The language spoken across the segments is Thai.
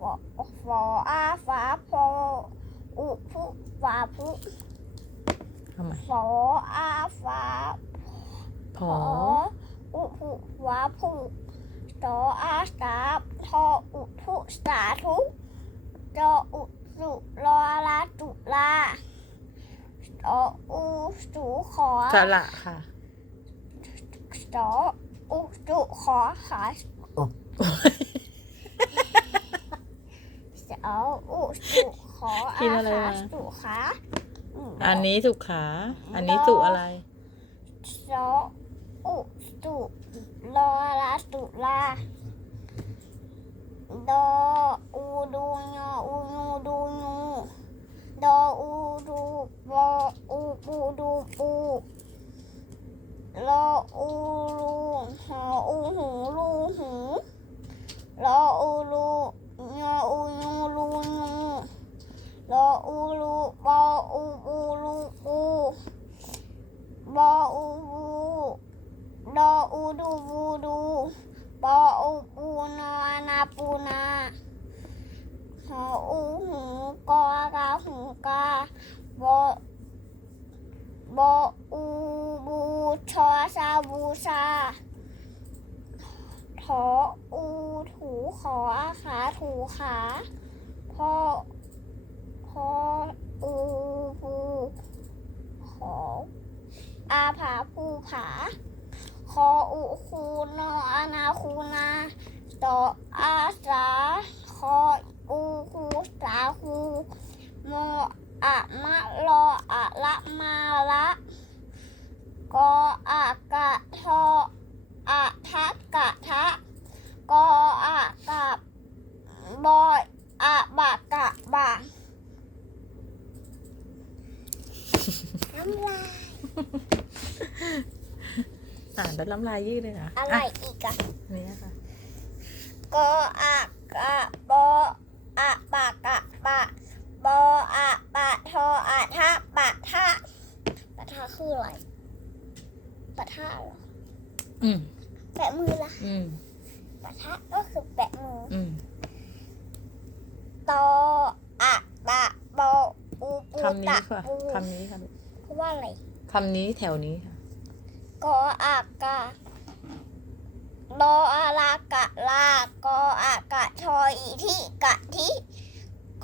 ฟออาฝาพออุพุฝาพุทำไมฟออาฝาพออุพุฝาพุตออาสาทออุทุสาธุจออุสุรอลาจุลาตออูสุขอสระค่ะสออุสุขอขา สออุสุขอกินอะไรขามา สุขามอันนี้สุขา อันนี้สุอะไรสออุสุรอลาสุลาดออูดูญออูยูดูยูดออูดูบออูปูดูปูรออูรูหออูหูรูหูรออูรูญออูยูรูยู รออูรูบออูปูรูปูบออูบูดออูดูบูดูปออูปูนานาปูนาหออูหูกอกาหูกาบอบออูบูชอซาบูชาทออูถูขออาขาถูขาพอ ออูบูขออาผาภูผาคออุคูนออานาคูนาต่ออาสาคออูคูสาคูโมอะมะรออะละมาละกออากะทออะทะกะทะกออากะบอยอะบะกะบะน้ำลายอ่านแล้วน้ำลายยืดเลยนะอะไรอีกอะนี่นะคะกออะกะบออะปะกะปะบออะปะทออะทะปะทะปะทะคืออะไรปะทะเหรออืมแปะมือละอืมปะทะก็คือแปะมืออืมตออะปะบออูปูคำนี้ตะค่ะปูคำนี้ค่ะลูกเพราะ ว่าอะไรคำนี้แถวนี้ค่ะกออะกะดออะลากะลากออะกะทออีที่กะที่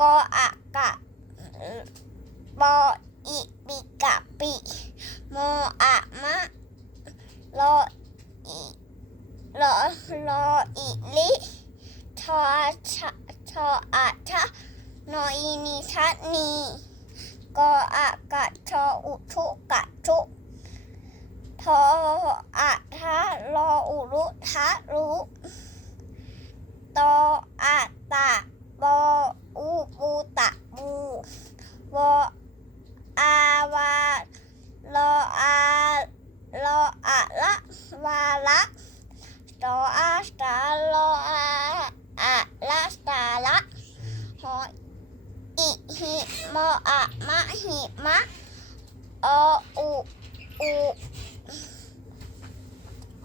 กออะกะบออิปิกะปิโมอะมะรออิรอรออิลิทอชะทออะทะนออีนิทัศนี กออะกะทออุทุกะทุทออะทะรออุรุทะรุตออะตะบออูปูตะบูวออาวาลออาลออะละวาละตออาสตาลออาอะละสตาละ อิหิมออะมะหิมะออุอุ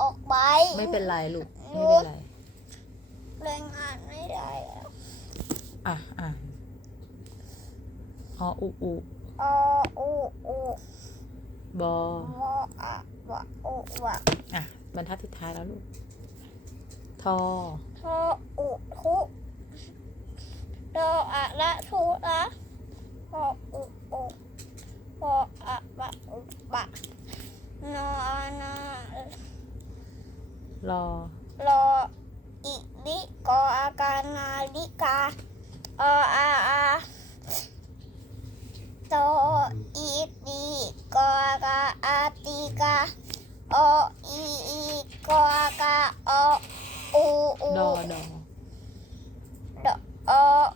ออกไปไม่เป็นไรลูก ไม่เป็นไรเร่งอ่านไม่ได้แล้วอะอะออุอุออุอุบอวออะวะอุวะอะบรรทัดสุดท้ายแล้วลูกทอทออุทุ ดออะละทุละพออุอุพออะบะอุบะนอนารอ รออิลิกออาการนาลิกาออาอาโตอีตีกอากาอาติกาโออีอีกออากาออูอูดอดอดอ 呃